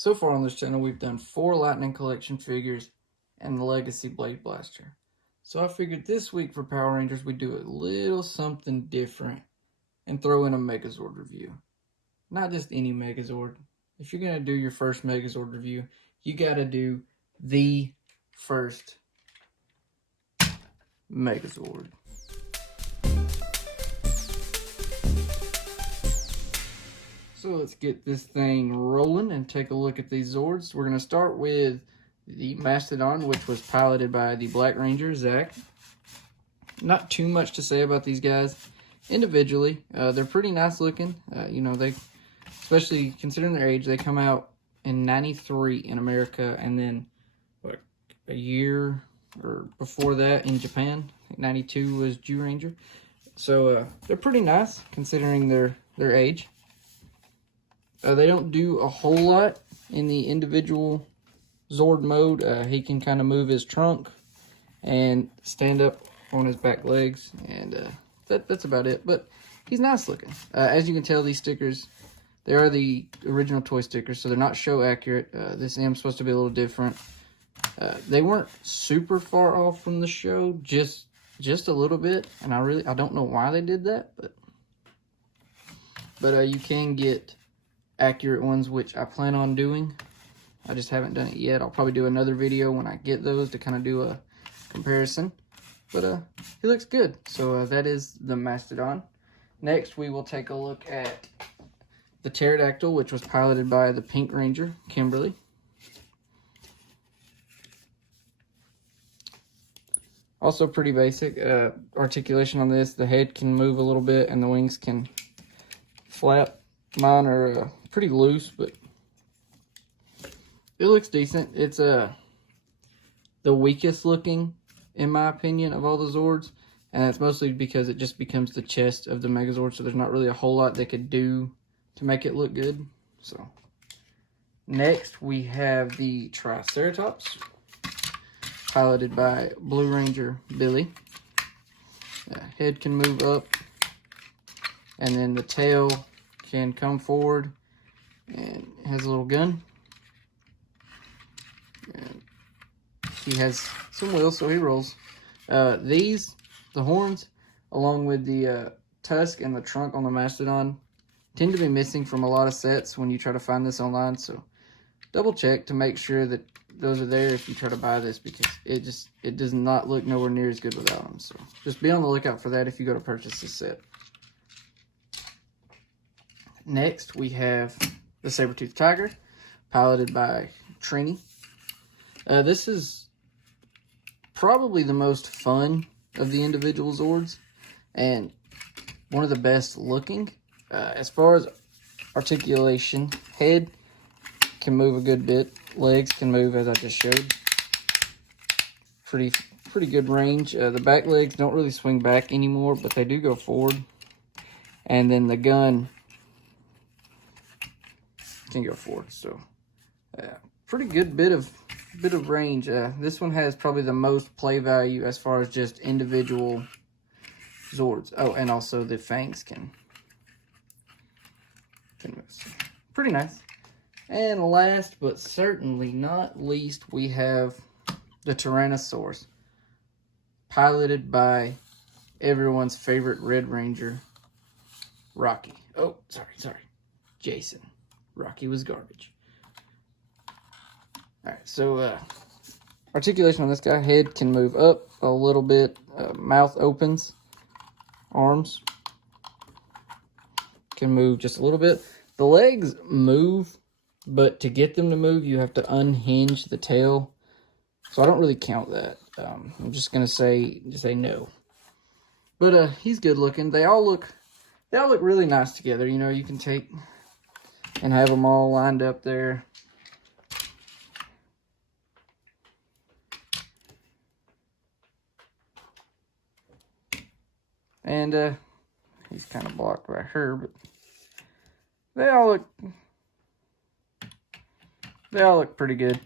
So far on this channel, we've done 4 Lightning Collection figures and the Legacy Blade Blaster. So I figured this week for Power Rangers, we'd do a little something different and throw in a Megazord review. Not just any Megazord. If you're going to do your first Megazord review, you got to do the first Megazord. So let's get this thing rolling and take a look at these Zords. We're going to start with the Mastodon, which was piloted by the Black Ranger, Zach. Not too much to say about these guys individually. They're pretty nice looking. They, especially considering their age, they come out in '93 in America, and then a year or before that in Japan. I think '92 was Ranger. So they're pretty nice considering their age. They don't do a whole lot in the individual Zord mode. He can kind of move his trunk and stand up on his back legs, and that's about it. But he's nice looking. As you can tell, these stickers, they are the original toy stickers, so they're not show accurate. This M's supposed to be a little different. They weren't super far off from the show, just a little bit, and I don't know why they did that, but you can get accurate ones, which I plan on doing. I just haven't done it yet. I'll probably do another video when I get those to kind of do a comparison. But he looks good. So that is the Mastodon. Next, we will take a look at the Pterodactyl, which was piloted by the Pink Ranger, Kimberly. Also pretty basic. Articulation on this. The head can move a little bit and the wings can flap. Mine are pretty loose, but it looks decent. It's the weakest looking, in my opinion, of all the Zords, and that's mostly because it just becomes the chest of the Megazord, so there's not really a whole lot they could do to make it look good. So next we have the Triceratops, piloted by Blue Ranger Billy. Head can move up, and then the tail can come forward and has a little gun. And he has some wheels, so he rolls. The horns, along with the tusk and the trunk on the Mastodon, tend to be missing from a lot of sets when you try to find this online, so double check to make sure that those are there if you try to buy this, because it does not look nowhere near as good without them. So just be on the lookout for that if you go to purchase this set. Next, we have the Saber-Tooth Tiger, piloted by Trini. This is probably the most fun of the individual Zords, and one of the best looking. As far as articulation, head can move a good bit. Legs can move, as I just showed. Pretty good range. The back legs don't really swing back anymore, but they do go forward. And then the gun can go forward, so pretty good bit of range. This one has probably the most play value as far as just individual Zords. Oh, and also the fangs can move. So, pretty nice. And last but certainly not least, we have the Tyrannosaurus, piloted by everyone's favorite Red Ranger, Rocky. Oh, sorry, Jason. Rocky was garbage. Alright, so articulation on this guy. Head can move up a little bit. Mouth opens. Arms can move just a little bit. The legs move, but to get them to move, you have to unhinge the tail. So I don't really count that. I'm just going to say no. But he's good looking. They all look really nice together. You know, you can take and have them all lined up there. And he's kind of blocked by her, but they all look pretty good.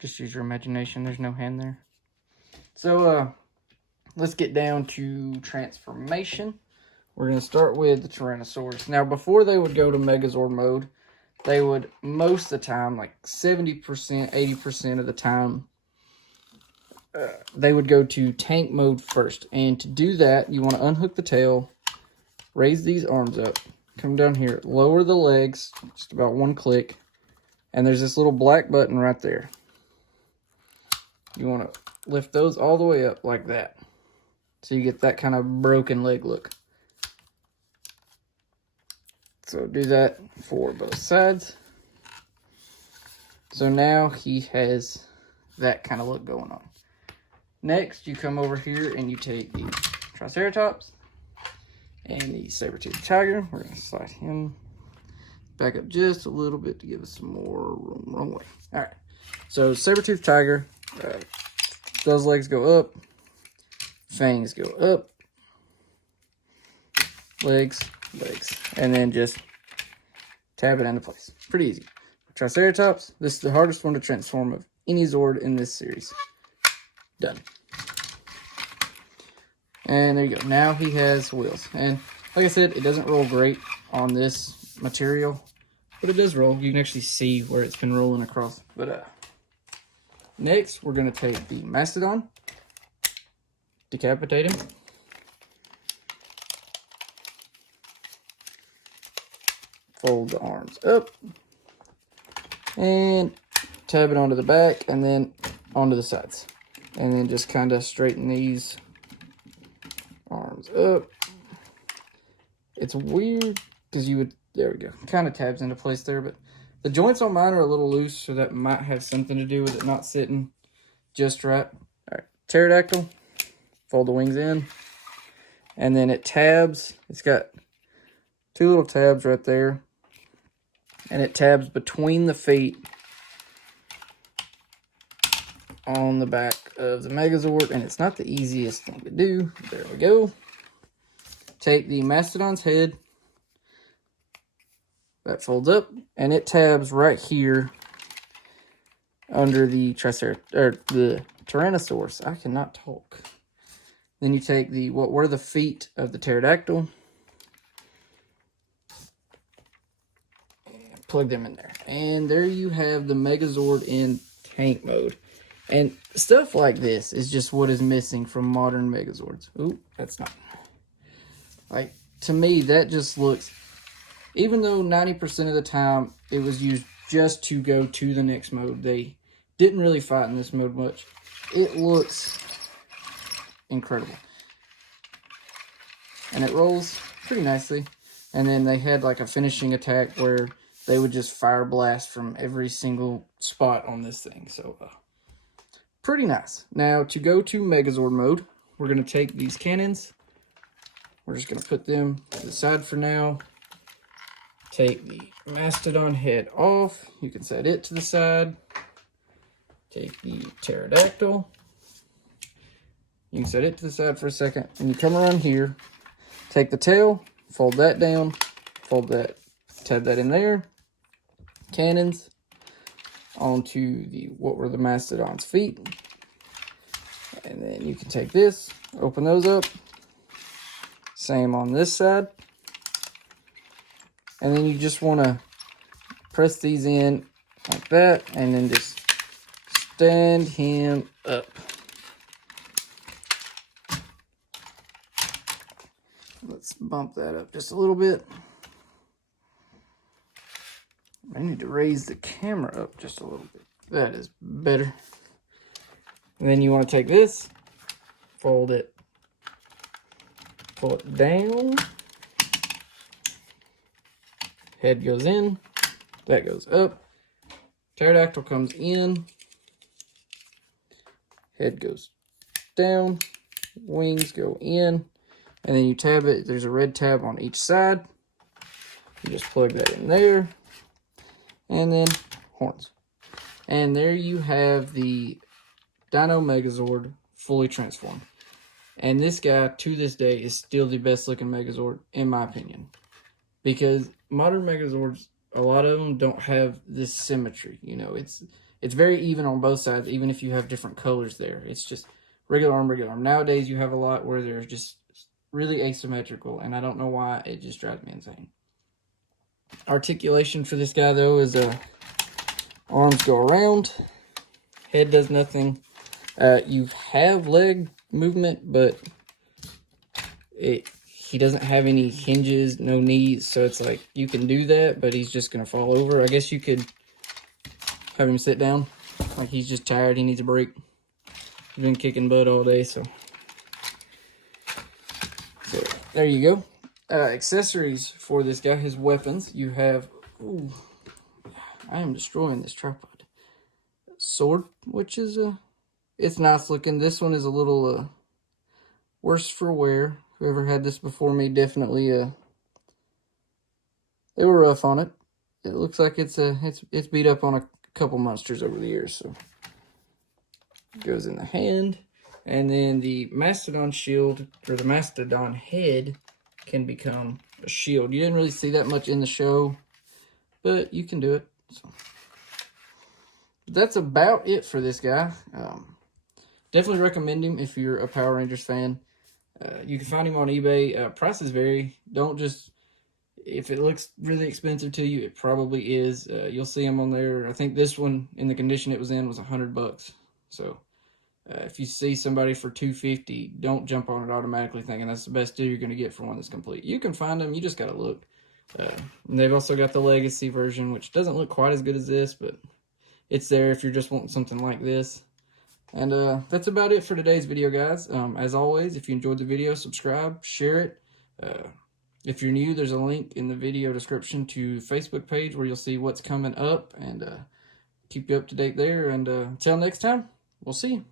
Just use your imagination. There's no hand there. So let's get down to transformation. We're going to start with the Tyrannosaurus. Now, before they would go to Megazord mode, they would, most of the time, like 70%, 80% of the time, they would go to tank mode first. And to do that, you want to unhook the tail, raise these arms up, come down here, lower the legs, just about one click, and there's this little black button right there. You want to lift those all the way up like that, so you get that kind of broken leg look. So do that for both sides. So now he has that kind of look going on. Next, you come over here and you take the Triceratops and the saber-toothed tiger. We're going to slide him back up just a little bit to give us some more room. Wrong way. All right. So saber-toothed tiger, those legs go up, fangs go up, legs, and then just tab it into place. Pretty easy. Triceratops, this is the hardest one to transform of any Zord in this series. Done. And there you go. Now he has wheels. And like I said, it doesn't roll great on this material, but it does roll. You can actually see where it's been rolling across. But next, we're going to take the Mastodon, decapitate him, fold the arms up, and tab it onto the back, and then onto the sides. And then just kind of straighten these arms up. It's weird because you would, there we go, kind of tabs into place there, but the joints on mine are a little loose, so that might have something to do with it not sitting just right. All right, pterodactyl, fold the wings in, and then it tabs. It's got two little tabs right there, and it tabs between the feet on the back of the Megazord, and it's not the easiest thing to do. There we go. Take the Mastodon's head, that folds up, and it tabs right here under the Tyrannosaurus. I cannot talk. Then you take the, what were the feet of the pterodactyl, and plug them in there. And there you have the Megazord in tank mode. And stuff like this is just what is missing from modern Megazords. Ooh, that's not. Like, to me, that just looks, even though 90% of the time it was used just to go to the next mode, they didn't really fight in this mode much. It looks incredible. And it rolls pretty nicely. And then they had like a finishing attack where they would just fire blast from every single spot on this thing. So, pretty nice. Now, to go to Megazord mode, we're going to take these cannons. We're just going to put them to the side for now. Take the Mastodon head off. You can set it to the side. Take the pterodactyl. You can set it to the side for a second. And you come around here. Take the tail. Fold that down. Fold that. Tab that in there. Cannons. Onto the, what were the Mastodon's feet. And then you can take this, open those up. Same on this side. And then you just want to press these in like that, and then just stand him up. Let's bump that up just a little bit. I need to raise the camera up just a little bit. That is better. And then you want to take this, fold it, pull it down. Head goes in, that goes up. Pterodactyl comes in. Head goes down, wings go in, and then you tab it. There's a red tab on each side. You just plug that in there. And then horns. And there you have the Dino Megazord fully transformed. And this guy, to this day, is still the best looking Megazord, in my opinion. Because modern Megazords, a lot of them don't have this symmetry. You know, it's very even on both sides, even if you have different colors there. It's just regular arm, regular arm. Nowadays, you have a lot where they're just really asymmetrical, and I don't know why. It just drives me insane. Articulation for this guy though is arms go around, head does nothing. You have leg movement, but he doesn't have any hinges, no knees, so it's like you can do that, but he's just gonna fall over. I guess you could have him sit down, like he's just tired, he needs a break. He's been kicking butt all day, so there you go. Accessories for this guy, his weapons. You have, ooh, I am destroying this tripod. Sword, which is it's nice looking. This one is a little worse for wear. Whoever had this before me definitely they were rough on it. It looks like it's beat up on a couple monsters over the years. So it goes in the hand, and then the Mastodon shield, or the Mastodon head, can become a shield. You didn't really see that much in the show, but you can do it. So that's about it for this guy. Definitely recommend him if you're a Power Rangers fan. You can find him on eBay. Prices vary. Don't just, if it looks really expensive to you, it probably is. You'll see him on there. I think this one, in the condition it was in, was $100. So if you see somebody for $250, don't jump on it automatically thinking that's the best deal you're going to get for one that's complete. You can find them. You just got to look. And they've also got the Legacy version, which doesn't look quite as good as this, but it's there if you're just wanting something like this. And that's about it for today's video, guys. As always, if you enjoyed the video, subscribe, share it. If you're new, there's a link in the video description to the Facebook page where you'll see what's coming up, and keep you up to date there. And until next time, we'll see you.